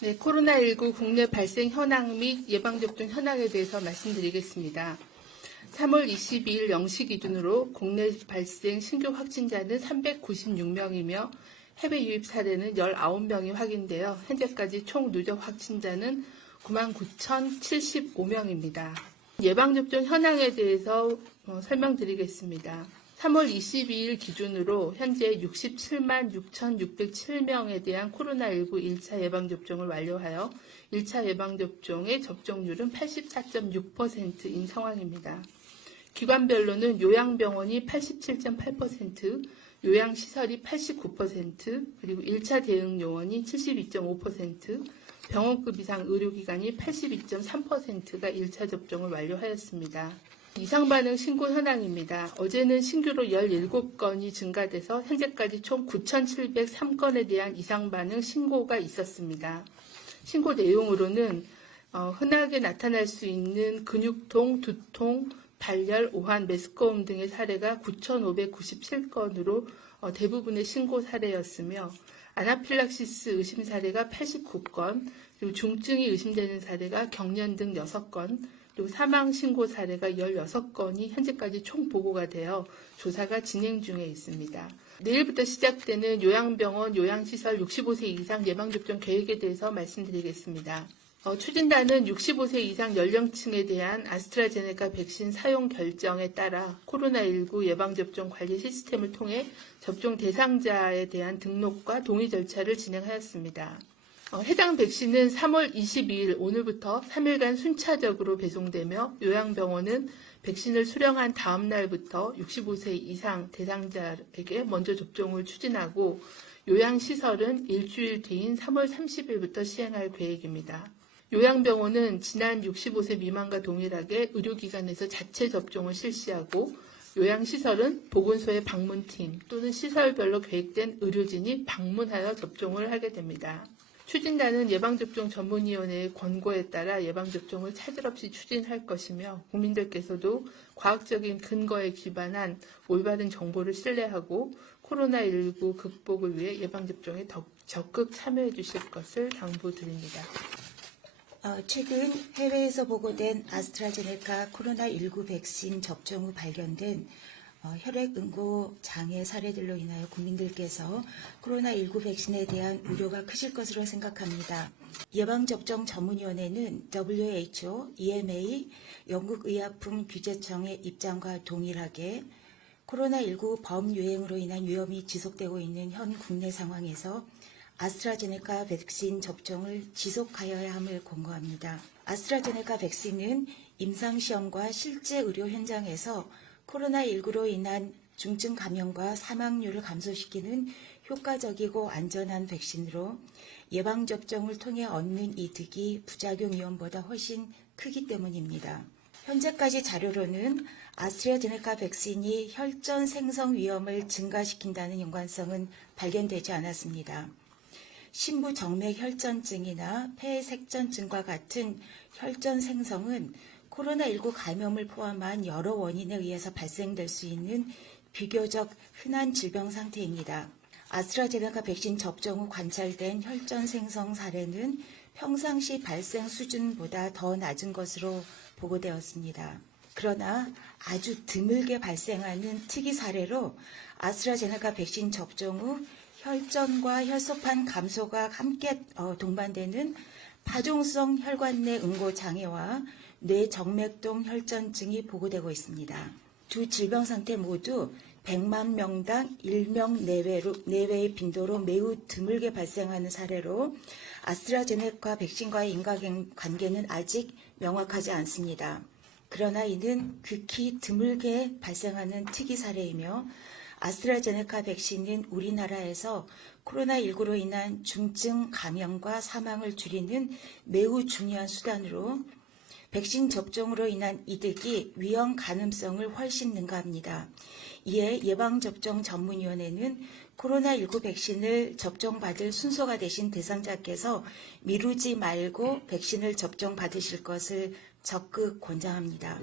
네, 코로나19 국내 발생 현황 및 예방접종 현황에 대해서 말씀드리겠습니다. 3월 22일 0시 기준으로 국내 발생 신규 확진자는 396명이며 해외 유입 사례는 19명이 확인되어 현재까지 총 누적 확진자는 99,075명입니다. 예방접종 현황에 대해서 설명드리겠습니다. 3월 22일 기준으로 현재 67만 6,607명에 대한 코로나19 1차 예방접종을 완료하여 1차 예방접종의 접종률은 84.6%인 상황입니다. 기관별로는 요양병원이 87.8%, 요양시설이 89%, 그리고 1차 대응요원이 72.5%, 병원급 이상 의료기관이 82.3%가 1차 접종을 완료하였습니다. 이상반응 신고 현황입니다. 어제는 신규로 17건이 증가돼서 현재까지 총 9,703건에 대한 이상반응 신고가 있었습니다. 신고 내용으로는 흔하게 나타날 수 있는 근육통, 두통, 발열, 오한, 메스꺼움 등의 사례가 9,597건으로 대부분의 신고 사례였으며 아나필락시스 의심 사례가 89건, 그리고 중증이 의심되는 사례가 경련 등 6건, 그리고 사망 신고 사례가 16건이 현재까지 총 보고가 되어 조사가 진행 중에 있습니다. 내일부터 시작되는 요양병원, 요양시설 65세 이상 예방접종 계획에 대해서 말씀드리겠습니다. 추진단은 65세 이상 연령층에 대한 아스트라제네카 백신 사용 결정에 따라 코로나19 예방접종 관리 시스템을 통해 접종 대상자에 대한 등록과 동의 절차를 진행하였습니다. 해당 백신은 3월 22일 오늘부터 3일간 순차적으로 배송되며 요양병원은 백신을 수령한 다음 날부터 65세 이상 대상자에게 먼저 접종을 추진하고 요양시설은 일주일 뒤인 3월 30일부터 시행할 계획입니다. 요양병원은 지난 65세 미만과 동일하게 의료기관에서 자체 접종을 실시하고 요양시설은 보건소의 방문팀 또는 시설별로 계획된 의료진이 방문하여 접종을 하게 됩니다. 추진단은 예방접종 전문위원회의 권고에 따라 예방접종을 차질 없이 추진할 것이며 국민들께서도 과학적인 근거에 기반한 올바른 정보를 신뢰하고 코로나19 극복을 위해 예방접종에 적극 참여해 주실 것을 당부드립니다. 최근 해외에서 보고된 아스트라제네카 코로나19 백신 접종 후 발견된 혈액응고 장애 사례들로 인하여 국민들께서 코로나19 백신에 대한 우려가 크실 것으로 생각합니다. 예방접종 전문위원회는 WHO, EMA, 영국의약품규제청의 입장과 동일하게 코로나19 범유행으로 인한 위험이 지속되고 있는 현 국내 상황에서 아스트라제네카 백신 접종을 지속하여야 함을 권고합니다. 아스트라제네카 백신은 임상시험과 실제 의료 현장에서 코로나19로 인한 중증 감염과 사망률을 감소시키는 효과적이고 안전한 백신으로 예방접종을 통해 얻는 이득이 부작용 위험보다 훨씬 크기 때문입니다. 현재까지 자료로는 아스트라제네카 백신이 혈전 생성 위험을 증가시킨다는 연관성은 발견되지 않았습니다. 심부 정맥 혈전증이나 폐색전증과 같은 혈전 생성은 코로나19 감염을 포함한 여러 원인에 의해서 발생될 수 있는 비교적 흔한 질병 상태입니다. 아스트라제네카 백신 접종 후 관찰된 혈전 생성 사례는 평상시 발생 수준보다 더 낮은 것으로 보고되었습니다. 그러나 아주 드물게 발생하는 특이 사례로 아스트라제네카 백신 접종 후 혈전과 혈소판 감소가 함께 동반되는 파종성 혈관 내 응고 장애와 뇌정맥동 혈전증이 보고되고 있습니다. 두 질병 상태 모두 100만 명당 1명 내외의 빈도로 매우 드물게 발생하는 사례로 아스트라제네카 백신과의 인과관계는 아직 명확하지 않습니다. 그러나 이는 극히 드물게 발생하는 특이 사례이며 아스트라제네카 백신은 우리나라에서 코로나19로 인한 중증 감염과 사망을 줄이는 매우 중요한 수단으로 백신 접종으로 인한 이득이 위험 가능성을 훨씬 능가합니다. 이에 예방접종 전문위원회는 코로나19 백신을 접종받을 순서가 되신 대상자께서 미루지 말고 백신을 접종받으실 것을 적극 권장합니다.